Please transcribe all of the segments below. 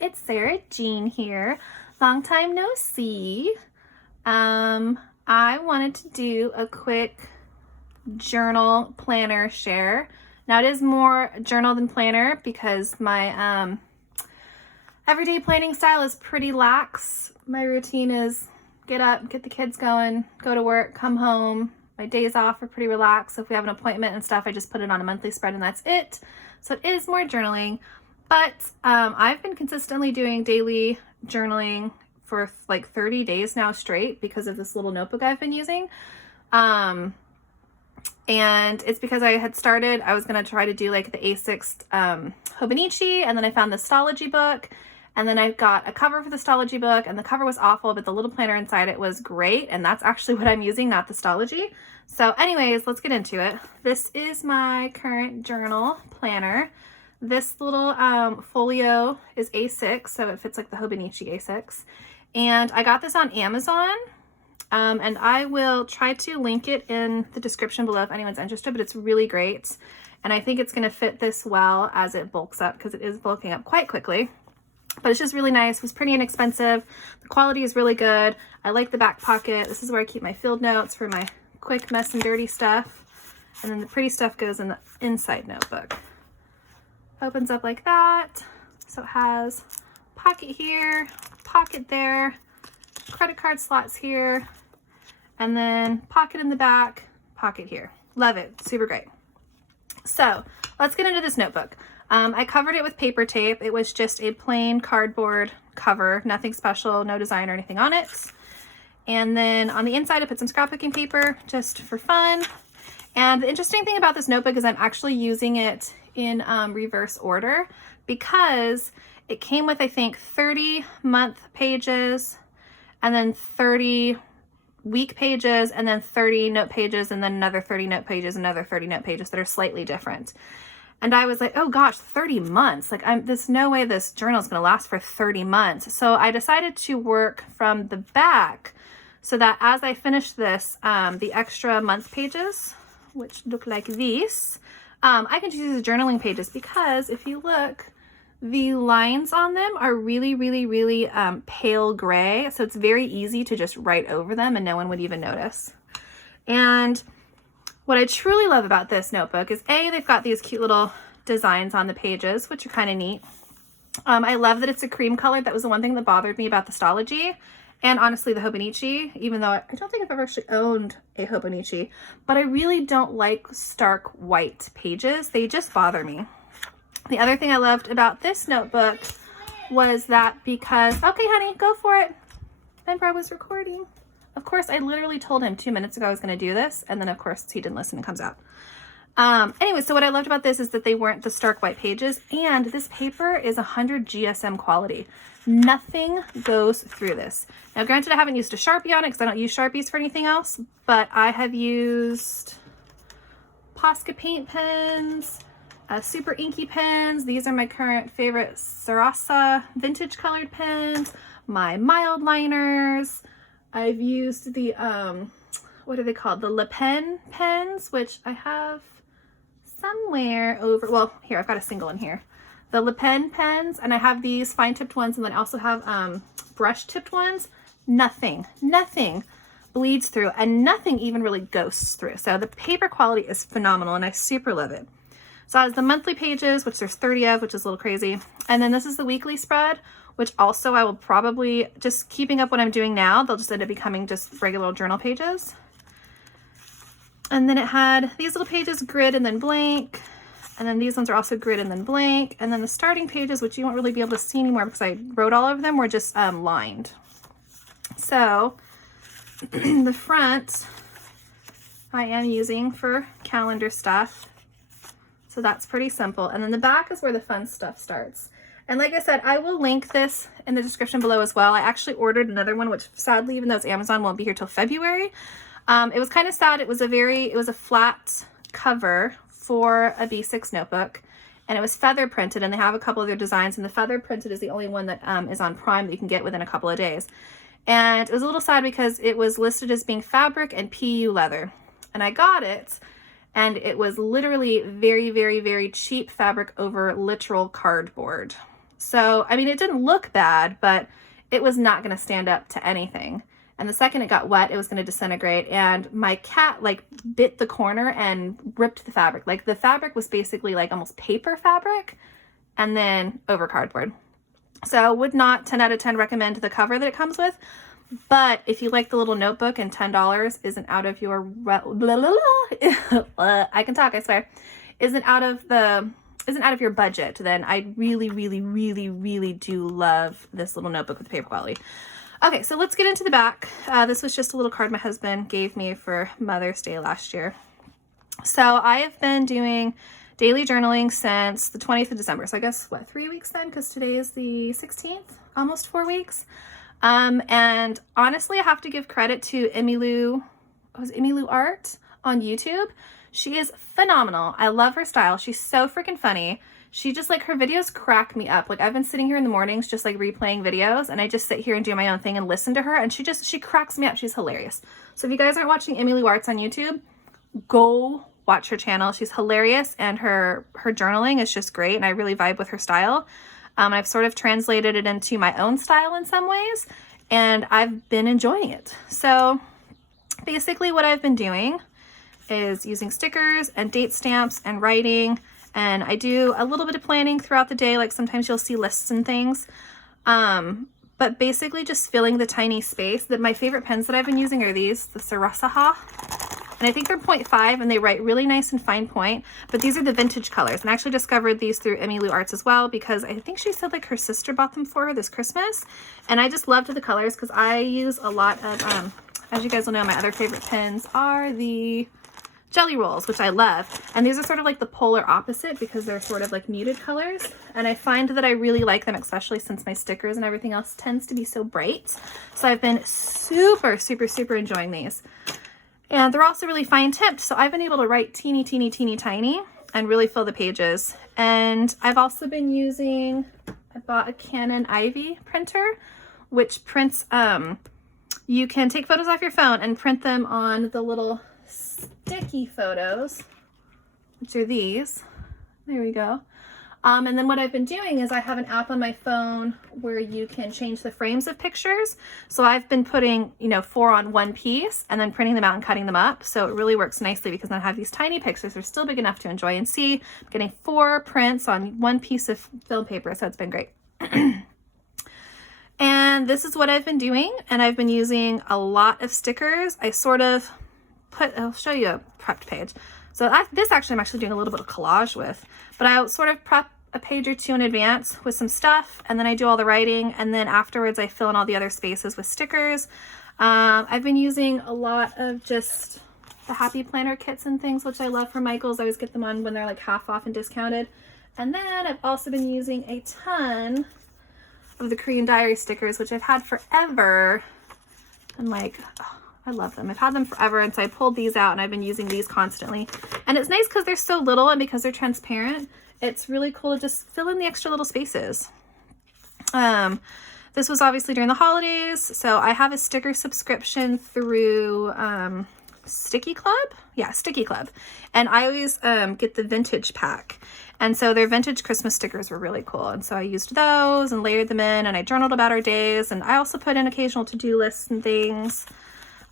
it's Sarah Jean here. Long time no see. I wanted to do a quick journal planner share. Now it is more journal than planner because my everyday planning style is pretty lax. My routine is get up, get the kids going, go to work, come home. My days off are pretty relaxed. So if we have an appointment and stuff, I just put it on a monthly spread and that's it. So it is more journaling, but I've been consistently doing daily journaling for like 30 days now straight because of this little notebook I've been using. And it's because I was going to try to do like the A6 Hobonichi, and then I found the Stalogy book, and then I got a cover for the Stalogy book, and the cover was awful, but the little planner inside it was great, and that's actually what I'm using, not the Stalogy. So anyways, let's get into it. This is my current journal planner. This little folio is A6, so it fits like the Hobonichi A6. And I got this on Amazon, and I will try to link it in the description below if anyone's interested, but it's really great. And I think it's going to fit this well as it bulks up because it is bulking up quite quickly. But it's just really nice. It was pretty inexpensive. The quality is really good. I like the back pocket. This is where I keep my field notes for my quick mess and dirty stuff. And then the pretty stuff goes in the inside notebook. Opens up like that. So it has pocket here, pocket there, credit card slots here, and then pocket in the back, pocket here. Love it. Super great. So let's get into this notebook. I covered it with paper tape. It was just a plain cardboard cover, nothing special, no design or anything on it. And then on the inside, I put some scrapbooking paper just for fun. And the interesting thing about this notebook is I'm actually using it in reverse order because it came with, I think, 30 month pages, and then 30 week pages, and then 30 note pages, and then another 30 note pages, another 30 note pages that are slightly different. And I was like, oh gosh, 30 months. Like, there's no way this journal is going to last for 30 months. So I decided to work from the back so that as I finish this, the extra month pages, which look like these, I can just use the journaling pages because if you look, the lines on them are really, really, really pale gray. So it's very easy to just write over them and no one would even notice. And what I truly love about this notebook is they've got these cute little designs on the pages, which are kind of neat. I love that it's a cream color. That was the one thing that bothered me about the Stalogy and honestly the Hobonichi, even though I don't think I've ever actually owned a Hobonichi, but I really don't like stark white pages. They just bother me. The other thing I loved about this notebook was that because, okay, honey, go for it. Remember I was recording. Of course, I literally told him 2 minutes ago I was going to do this, and then of course he didn't listen and comes out. Anyway, so what I loved about this is that they weren't the stark white pages, and this paper is 100 GSM quality. Nothing goes through this. Now, granted, I haven't used a Sharpie on it because I don't use Sharpies for anything else, but I have used Posca paint pens, super inky pens. These are my current favorite Sarasa vintage colored pens, my mild liners. I've used the, what are they called? The Le Pen pens, which I have somewhere over, well, here, I've got a single in here. The Le Pen pens, and I have these fine tipped ones, and then I also have brush tipped ones. Nothing bleeds through, and nothing even really ghosts through. So the paper quality is phenomenal, and I super love it. So as the monthly pages, which there's 30 of, which is a little crazy. And then this is the weekly spread, which also I will probably, just keeping up what I'm doing now, they'll just end up becoming just regular journal pages. And then it had these little pages, grid and then blank. And then these ones are also grid and then blank. And then the starting pages, which you won't really be able to see anymore because I wrote all of them, were just lined. So the front I am using for calendar stuff. So that's pretty simple. And then the back is where the fun stuff starts. And like I said, I will link this in the description below as well. I actually ordered another one, which sadly, even though it's Amazon, won't be here till February. It was kind of sad. It was a flat cover for a B6 notebook, and it was feather printed, and they have a couple of their designs, and the feather printed is the only one that is on Prime that you can get within a couple of days. And it was a little sad because it was listed as being fabric and PU leather, and I got it, and it was literally very, very, very cheap fabric over literal cardboard. So, I mean, it didn't look bad, but it was not going to stand up to anything. And the second it got wet, it was going to disintegrate. And my cat like bit the corner and ripped the fabric. Like the fabric was basically like almost paper fabric and then over cardboard. So would not 10 out of 10 recommend the cover that it comes with. But if you like the little notebook and $10 isn't out of your, I can talk, I swear, isn't out of your budget, then I really, really, really, really do love this little notebook with paper quality. Okay, so let's get into the back. This was just a little card my husband gave me for Mother's Day last year. So I have been doing daily journaling since the 20th of December. So I guess, what, 3 weeks then? Because today is the 16th, almost 4 weeks. And honestly, I have to give credit to EmiLou, EmiLou Art on YouTube. She is phenomenal. I love her style. She's so freaking funny. She just like, her videos crack me up. Like I've been sitting here in the mornings just like replaying videos, and I just sit here and do my own thing and listen to her, and she cracks me up. She's hilarious. So if you guys aren't watching EmiLou Arts on YouTube, go watch her channel. She's hilarious, and her journaling is just great, and I really vibe with her style. I've sort of translated it into my own style in some ways, and I've been enjoying it. So basically what I've been doing is using stickers and date stamps and writing, and I do a little bit of planning throughout the day. Like sometimes you'll see lists and things, but basically just filling the tiny space. My favorite pens that I've been using are these, the Sarasaha, and I think they're 0.5, and they write really nice and fine point, but these are the vintage colors. And I actually discovered these through EmiLou Arts as well, because I think she said like her sister bought them for her this Christmas, and I just loved the colors because I use a lot of, as you guys will know, my other favorite pens are the Jelly Rolls, which I love, and these are sort of like the polar opposite because they're sort of like muted colors, and I find that I really like them, especially since my stickers and everything else tends to be so bright. So I've been super, super, super enjoying these. And they're also really fine tipped, so I've been able to write teeny, teeny, teeny, tiny and really fill the pages. And I've also been using, I bought a Canon Ivy printer, which prints, you can take photos off your phone and print them on the little sticky photos, which are these. There we go. And then what I've been doing is I have an app on my phone where you can change the frames of pictures. So I've been putting, 4 on one piece and then printing them out and cutting them up. So it really works nicely because I have these tiny pictures. They're still big enough to enjoy and see. I'm getting 4 prints on one piece of film paper. So it's been great. And this is what I've been doing. And I've been using a lot of stickers. I'll show you a prepped page. So this actually I'm actually doing a little bit of collage with, but I sort of prep a page or two in advance with some stuff, and then I do all the writing, and then afterwards I fill in all the other spaces with stickers. I've been using a lot of just the Happy Planner kits and things, which I love from Michaels. I always get them on when they're like half off and discounted. And then I've also been using a ton of the Korean Diary stickers, which I've had forever. And like, oh, I love them. I've had them forever, and so I pulled these out, and I've been using these constantly. And it's nice because they're so little, and because they're transparent, it's really cool to just fill in the extra little spaces. This was obviously during the holidays, so I have a sticker subscription through Sticky Club. Yeah, Sticky Club. And I always get the vintage pack. And so their vintage Christmas stickers were really cool. And so I used those and layered them in, and I journaled about our days, and I also put in occasional to-do lists and things.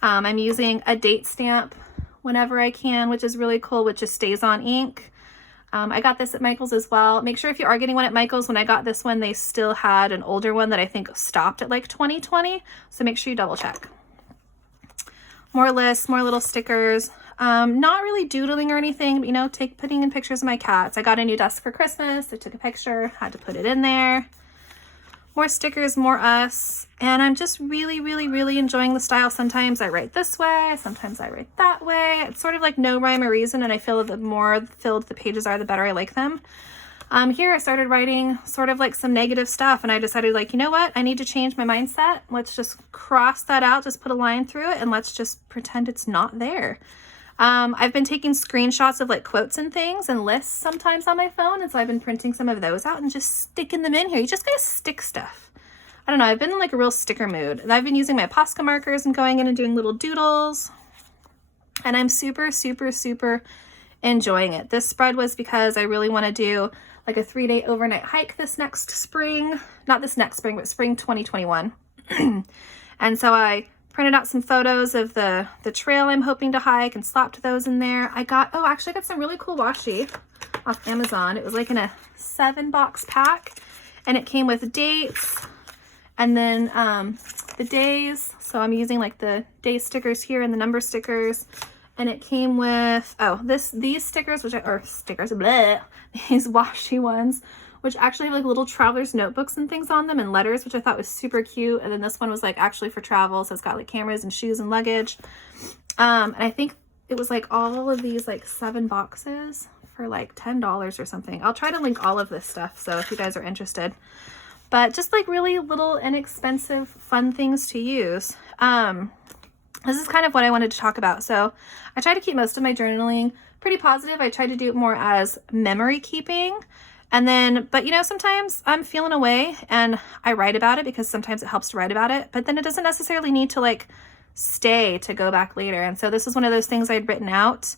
I'm using a date stamp whenever I can, which is really cool, which just stays on ink. I got this at Michael's as well. Make sure if you are getting one at Michael's, when I got this one, they still had an older one that I think stopped at like 2020. So make sure you double check. More lists, more little stickers. Not really doodling or anything, but putting in pictures of my cats. I got a new desk for Christmas. I took a picture, had to put it in there. More stickers, more us. And I'm just really, really, really enjoying the style. Sometimes I write this way, sometimes I write that way. It's sort of like no rhyme or reason, and I feel that the more filled the pages are, the better I like them. Here I started writing sort of like some negative stuff, and I decided like, you know what? I need to change my mindset. Let's just cross that out, just put a line through it, and let's just pretend it's not there. I've been taking screenshots of like quotes and things and lists sometimes on my phone, and so I've been printing some of those out and just sticking them in here. You just gotta stick stuff. I don't know, I've been in like a real sticker mood. And I've been using my Posca markers and going in and doing little doodles, and I'm super, super, super enjoying it. This spread was because I really want to do like a 3-day overnight hike this next spring. Not this next spring, but spring 2021. And so I printed out some photos of the trail I'm hoping to hike and slapped those in there. I got some really cool washi off Amazon. It was like in a 7-box pack, and it came with dates and then the days. So I'm using like the day stickers here and the number stickers. And it came with, these stickers, these washi ones, which actually have like little traveler's notebooks and things on them and letters, which I thought was super cute. And then this one was like actually for travel. So it's got like cameras and shoes and luggage. And I think it was like all of these like 7 boxes for like $10 or something. I'll try to link all of this stuff, so if you guys are interested. But just like really little inexpensive fun things to use. This is kind of what I wanted to talk about. So I try to keep most of my journaling pretty positive. I try to do it more as memory keeping. And then, but you know, sometimes I'm feeling away and I write about it because sometimes it helps to write about it, but then it doesn't necessarily need to like stay to go back later. And so this is one of those things I'd written out,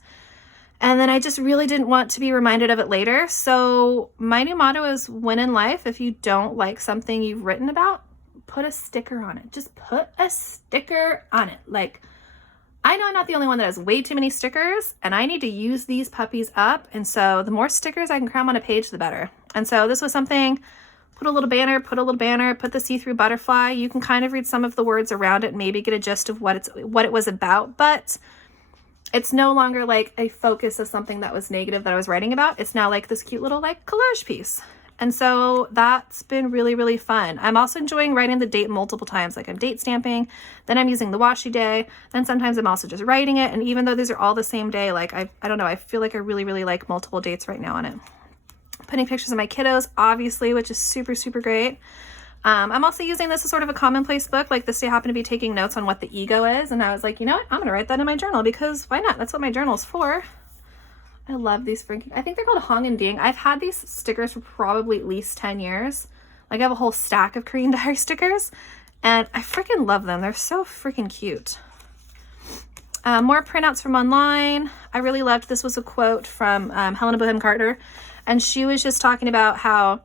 and then I just really didn't want to be reminded of it later. So my new motto is, when in life, if you don't like something you've written about, put a sticker on it. Just put a sticker on it. Like, I know I'm not the only one that has way too many stickers, and I need to use these puppies up. And so the more stickers I can cram on a page, the better. And so this was something, put a little banner, put the see-through butterfly. You can kind of read some of the words around it and maybe get a gist of what it was about, but it's no longer like a focus of something that was negative that I was writing about. It's now like this cute little like collage piece. And so that's been really, really fun. I'm also enjoying writing the date multiple times. Like I'm date stamping, then I'm using the washi day, then sometimes I'm also just writing it. And even though these are all the same day, like I don't know, I feel like I really, really like multiple dates right now on it. Putting pictures of my kiddos, obviously, which is super, super great. I'm also using this as sort of a commonplace book. Like this day I happened to be taking notes on what the ego is. And I was like, you know what? I'm going to write that in my journal, because why not? That's what my journal's for. I love these freaking, I think they're called Hong and Ding. I've had these stickers for probably at least 10 years. Like I have a whole stack of Korean diary stickers, and I freaking love them. They're so freaking cute. More printouts from online. I really loved, this was a quote from Helena Bonham Carter, and she was just talking about how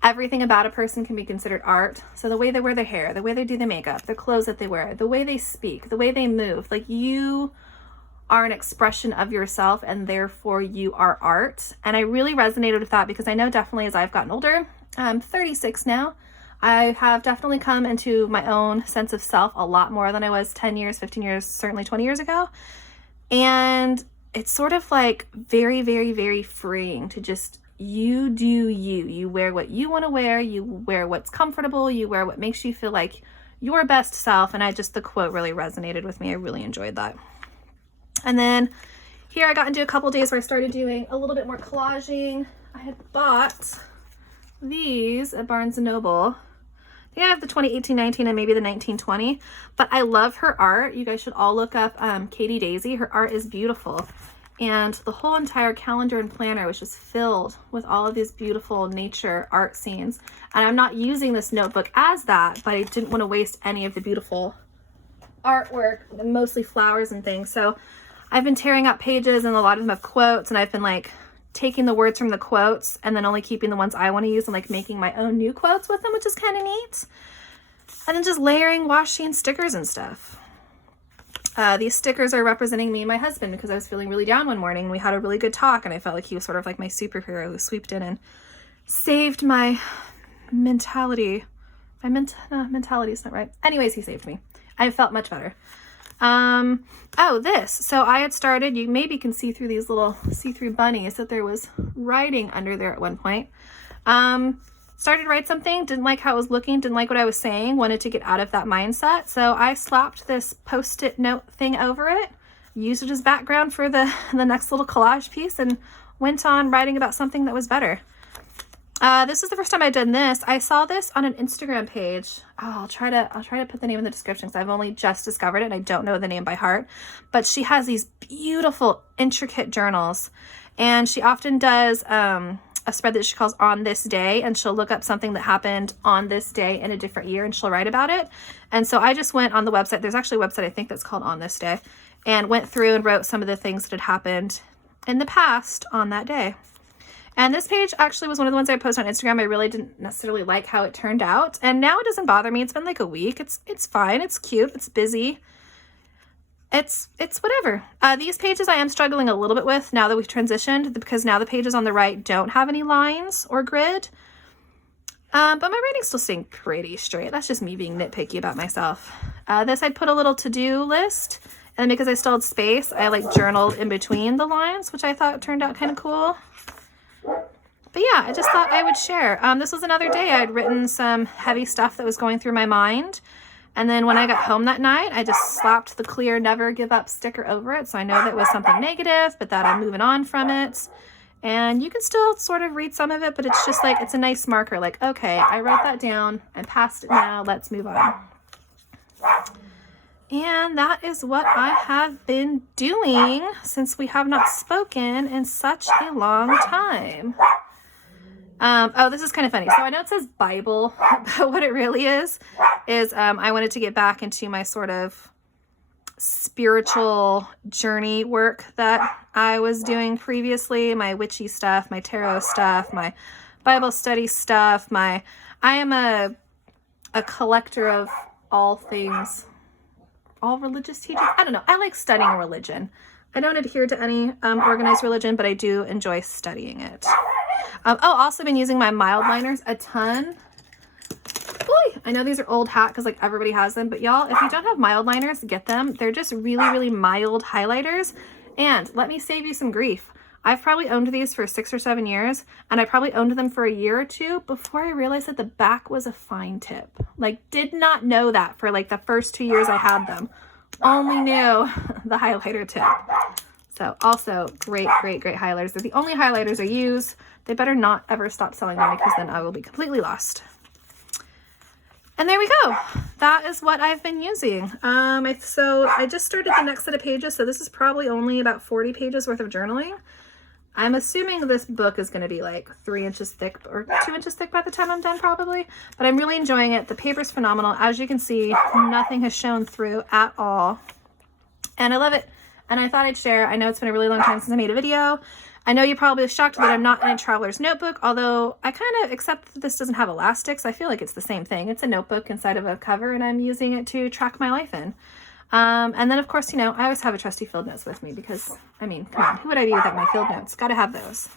everything about a person can be considered art. So the way they wear their hair, the way they do their makeup, the clothes that they wear, the way they speak, the way they move, like you are an expression of yourself, and therefore you are art. And I really resonated with that, because I know definitely as I've gotten older, I'm 36 now, I have definitely come into my own sense of self a lot more than I was 10 years, 15 years, certainly 20 years ago. And it's sort of like very, very, very freeing to just, you do you. You wear what you want to wear, you wear what's comfortable, you wear what makes you feel like your best self. And the quote really resonated with me. I really enjoyed that. And then here I got into a couple days where I started doing a little bit more collaging. I had bought these at Barnes & Noble. I think I have the 2018-19 and maybe the 19-20, but I love her art. You guys should all look up Katie Daisy. Her art is beautiful. And the whole entire calendar and planner was just filled with all of these beautiful nature art scenes. And I'm not using this notebook as that, but I didn't want to waste any of the beautiful artwork, mostly flowers and things. So I've been tearing up pages, and a lot of them have quotes, and I've been like taking the words from the quotes and then only keeping the ones I want to use and like making my own new quotes with them, which is kind of neat. And then just layering washi and stickers and stuff. These stickers are representing me and my husband, because I was feeling really down one morning and we had a really good talk, and I felt like he was sort of like my superhero who swooped in and saved my mentality. Mentality is not right. Anyways, he saved me. I felt much better. This. So I had started, you maybe can see through these little see-through bunnies that there was writing under there at one point. Started to write something, didn't like how it was looking, didn't like what I was saying, wanted to get out of that mindset. So I slapped this Post-it note thing over it, used it as background for the next little collage piece, and went on writing about something that was better. This is the first time I've done this. I saw this on an Instagram page. I'll try to put the name in the description, because I've only just discovered it and I don't know the name by heart. But she has these beautiful, intricate journals, and she often does a spread that she calls On This Day, and she'll look up something that happened on this day in a different year, and she'll write about it. And so I just went on the website. There's actually a website I think that's called On This Day, and went through and wrote some of the things that had happened in the past on that day. And this page actually was one of the ones I posted on Instagram. I really didn't necessarily like how it turned out. And now it doesn't bother me. It's been like a week. It's fine. It's cute. It's busy. It's whatever. These pages I am struggling a little bit with now that we've transitioned, because now the pages on the right don't have any lines or grid. But my writing's still staying pretty straight. That's just me being nitpicky about myself. This I'd put a little to-do list. And because I still had space, I like journaled in between the lines, which I thought turned out kind of cool. But yeah, I just thought I would share. This was another day I'd written some heavy stuff that was going through my mind. And then when I got home that night, I just slapped the clear never give up sticker over it. So I know that it was something negative, but that I'm moving on from it. And you can still sort of read some of it, but it's just like, it's a nice marker. Like, okay, I wrote that down. I'm past it now. Let's move on. And that is what I have been doing since we have not spoken in such a long time. Oh, this is kind of funny. So I know it says Bible, but what it really is I wanted to get back into my sort of spiritual journey work that I was doing previously. My witchy stuff, my tarot stuff, my Bible study stuff. I am a collector of all things, all religious teachings. I don't know. I like studying religion. I don't adhere to any organized religion, but I do enjoy studying it. Also been using my mild liners a ton. Boy, I know these are old hat because like everybody has them, but y'all, if you don't have mild liners, get them. They're just really, really mild highlighters. And let me save you some grief. I've probably owned these for 6 or 7 years, and I probably owned them for a year or two before I realized that the back was a fine tip. Like, did not know that for like the first 2 years I had them. Only knew the highlighter tip. So also great, great, great highlighters. They're the only highlighters I use. They better not ever stop selling them because then I will be completely lost. And there we go. That is what I've been using. So I just started the next set of pages. So this is probably only about 40 pages worth of journaling. I'm assuming this book is going to be like 3 inches thick or 2 inches thick by the time I'm done probably. But I'm really enjoying it. The paper's phenomenal. As you can see, nothing has shown through at all. And I love it. And I thought I'd share. I know it's been a really long time since I made a video. I know you're probably shocked that I'm not in a traveler's notebook, although I kind of accept that this doesn't have elastics. I feel like it's the same thing. It's a notebook inside of a cover, and I'm using it to track my life in. And then, of course, you know, I always have a trusty field notes with me because, I mean, come on, who would I be without my field notes? Got to have those.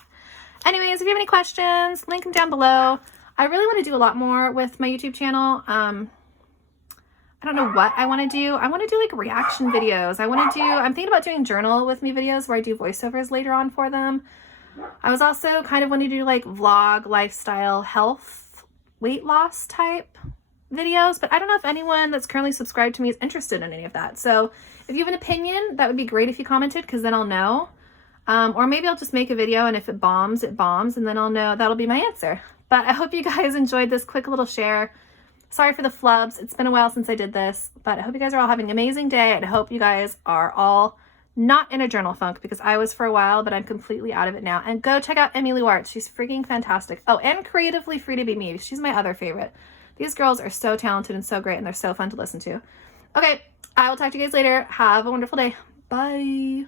Anyways, if you have any questions, link them down below. I really want to do a lot more with my YouTube channel. I don't know what I want to do. I want to do like reaction videos. I'm thinking about doing journal with me videos where I do voiceovers later on for them. I was also kind of wanting to do like vlog, lifestyle, health, weight loss type videos, but I don't know if anyone that's currently subscribed to me is interested in any of that. So if you have an opinion, that would be great if you commented, because then I'll know. Or maybe I'll just make a video, and if it bombs, it bombs, and then I'll know that'll be my answer. But I hope you guys enjoyed this quick little share. Sorry for the flubs. It's been a while since I did this, but I hope you guys are all having an amazing day, and I hope you guys are all not in a journal funk, because I was for a while, but I'm completely out of it now. And go check out EmiLou art. She's freaking fantastic. Oh, and Creatively Free to Be Me. She's my other favorite. These girls are so talented and so great, and they're so fun to listen to. Okay, I will talk to you guys later. Have a wonderful day. Bye.